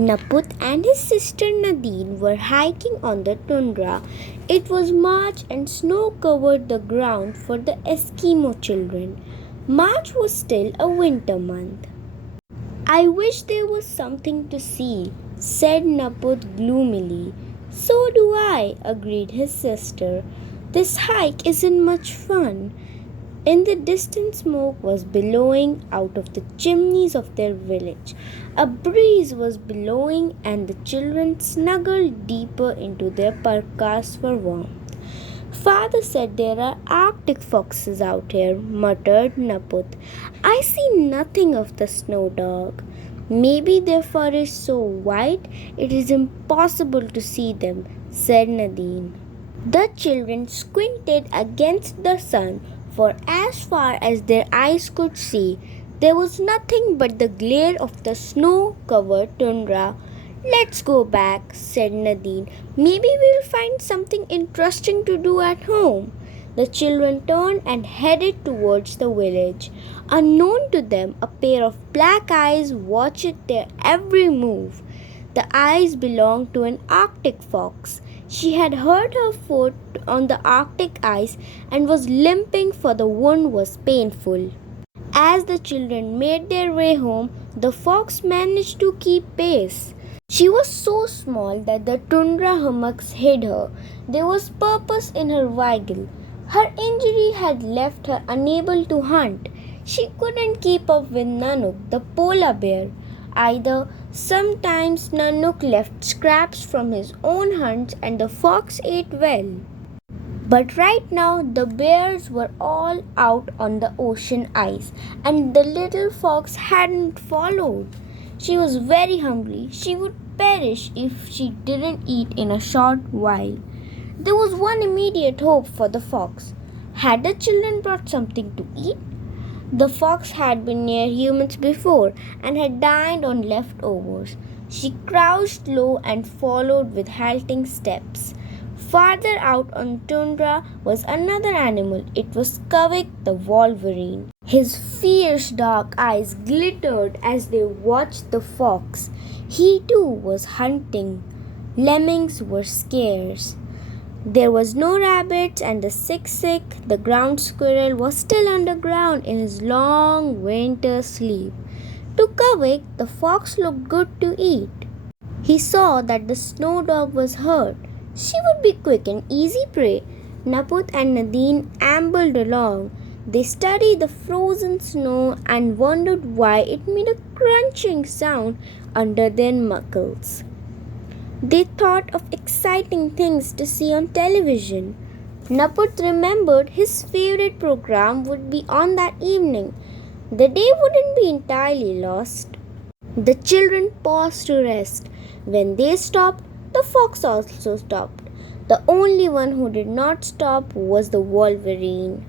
Naput and his sister Nadine were hiking on the tundra. It was March and snow covered the ground for the Eskimo children. March was still a winter month. I wish there was something to see, said Naput gloomily. So do I, agreed his sister. This hike isn't much fun. In the distance, smoke was billowing out of the chimneys of their village. A breeze was blowing, and the children snuggled deeper into their parkas for warmth. Father said there are Arctic foxes out here, muttered Naput. I see nothing of the snow dog. Maybe their fur is so white it is impossible to see them, said Nadine. The children squinted against the sun, for as far as their eyes could see, there was nothing but the glare of the snow-covered tundra. Let's go back, said Nadine. Maybe we'll find something interesting to do at home. The children turned and headed towards the village. Unknown to them, a pair of black eyes watched their every move. The eyes belonged to an Arctic fox. She had hurt her foot on the Arctic ice and was limping, for the wound was painful. As the children made their way home, the fox managed to keep pace. She was so small that the tundra hummocks hid her. There was purpose in her vigil. Her injury had left her unable to hunt. She couldn't keep up with Nanook, the polar bear, either. Sometimes Nanook left scraps from his own hunts and the fox ate well. But right now the bears were all out on the ocean ice, and the little fox hadn't followed. She was very hungry. She would perish if she didn't eat in a short while. There was one immediate hope for the fox. Had the children brought something to eat? The fox had been near humans before and had dined on leftovers. She crouched low and followed with halting steps. Farther out on tundra was another animal. It was Kavik the wolverine. His fierce dark eyes glittered as they watched the fox. He too was hunting. Lemmings were scarce. There was no rabbits, and the sick, the ground squirrel, was still underground in his long winter sleep. To Kavik, the fox looked good to eat. He saw that the snow dog was hurt. She would be quick and easy prey. Naput and Nadine ambled along. They studied the frozen snow and wondered why it made a crunching sound under their knuckles. They thought of exciting things to see on television. Naput remembered his favorite program would be on that evening. The day wouldn't be entirely lost. The children paused to rest. When they stopped, the fox also stopped. The only one who did not stop was the wolverine.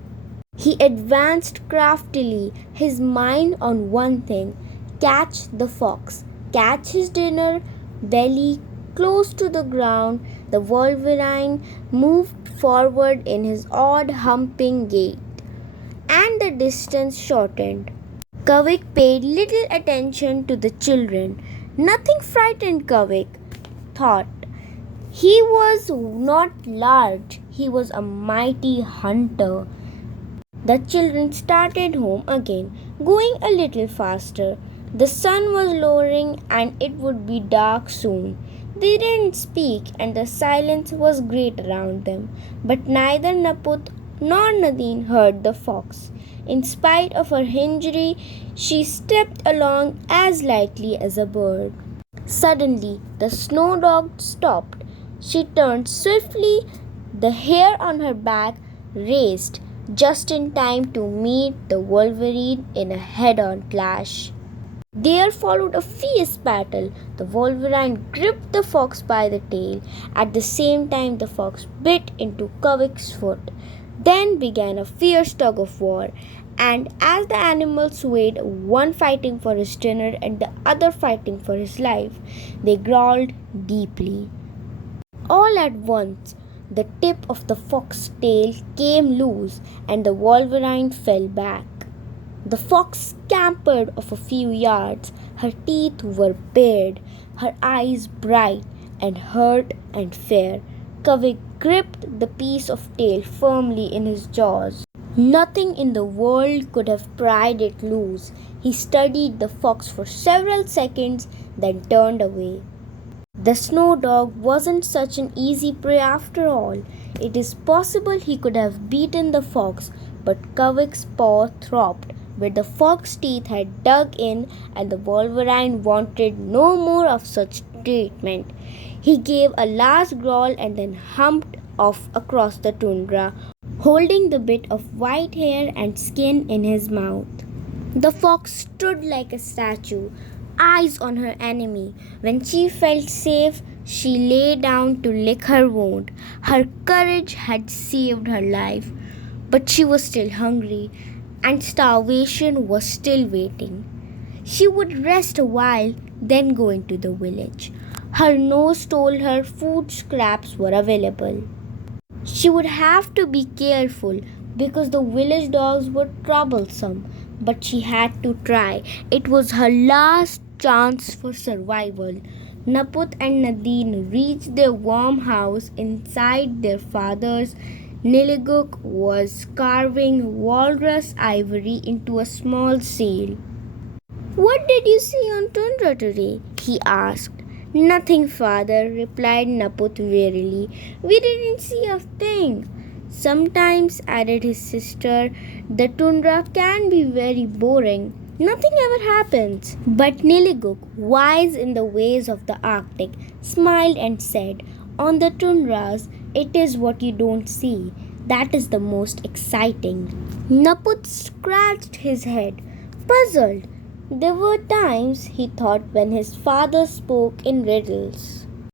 He advanced craftily, his mind on one thing: catch the fox, catch his dinner. Belly close to the ground, the wolverine moved forward in his odd humping gait, and the distance shortened. Kavik paid little attention to the children. Nothing frightened Kavik, thought. He was not large, he was a mighty hunter. The children started home again, going a little faster. The sun was lowering and it would be dark soon. They didn't speak, and the silence was great around them. But neither Naput nor Nadine heard the fox. In spite of her injury, she stepped along as lightly as a bird. Suddenly, the snow dog stopped. She turned swiftly. The hair on her back raised just in time to meet the wolverine in a head-on clash. There followed a fierce battle. The wolverine gripped the fox by the tail. At the same time, the fox bit into Kavik's foot. Then began a fierce tug of war, and as the animals swayed, one fighting for his dinner and the other fighting for his life, they growled deeply. All at once, the tip of the fox's tail came loose, and the wolverine fell back. The fox scampered off a few yards. Her teeth were bared, her eyes bright and hurt and fair. Kavik gripped the piece of tail firmly in his jaws. Nothing in the world could have pried it loose. He studied the fox for several seconds, then turned away. The snow dog wasn't such an easy prey after all. It is possible he could have beaten the fox, but Kavik's paw throbbed where the fox's teeth had dug in, and the wolverine wanted no more of such treatment. He gave a last growl and then humped off across the tundra, holding the bit of white hair and skin in his mouth. The fox stood like a statue, eyes on her enemy. When she felt safe, she lay down to lick her wound. Her courage had saved her life, but she was still hungry, and starvation was still waiting. She would rest a while, then go into the village. Her nose told her food scraps were available. She would have to be careful because the village dogs were troublesome, but she had to try. It was her last chance for survival. Naput and Nadine reached their warm house. Inside, their father's Niliguk was carving walrus ivory into a small seal. "What did you see on Tundra today?" he asked. "Nothing, father," replied Naput wearily. "We didn't see a thing." "Sometimes," added his sister, "the tundra can be very boring. Nothing ever happens." But Niliguk, wise in the ways of the Arctic, smiled and said, "On the tundras, it is what you don't see that is the most exciting." Naput scratched his head, puzzled. There were times, he thought, when his father spoke in riddles.